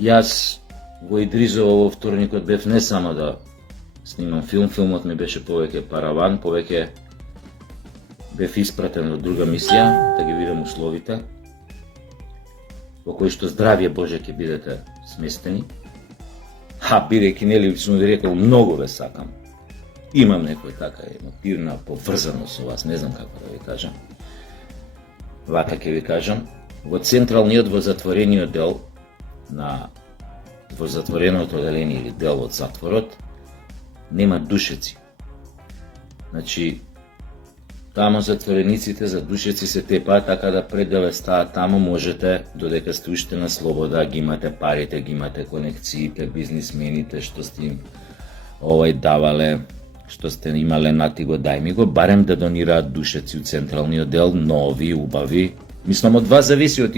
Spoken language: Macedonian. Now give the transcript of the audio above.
Јас во Идризово во вторникот бев не само да снимам филмот ми беше повеќе параван, повеќе бев испратен во друга мисија, да ги видам условите, во кои што здравје Боже ќе бидете сместени. Бидејќи нели сум ви рекол, многу ве сакам. Имам некој така емотивна поврзаност со вас, не знам како да ви кажам. Вака ќе ви кажам, во централниот, во затворениот дел во затвореното оделение или дел од затворот нема душеци. Значи, тамо затворениците за душеци се тепаат, така да пред да ве стават тамо можете, додека сте уште на слобода, ги имате парите, ги имате конекциите, бизнисмените што сте им давале, што сте имале нати го, дај ми го, барем да донираат душеци у централниот дел, нови, убави. Мислам, од вас зависи, од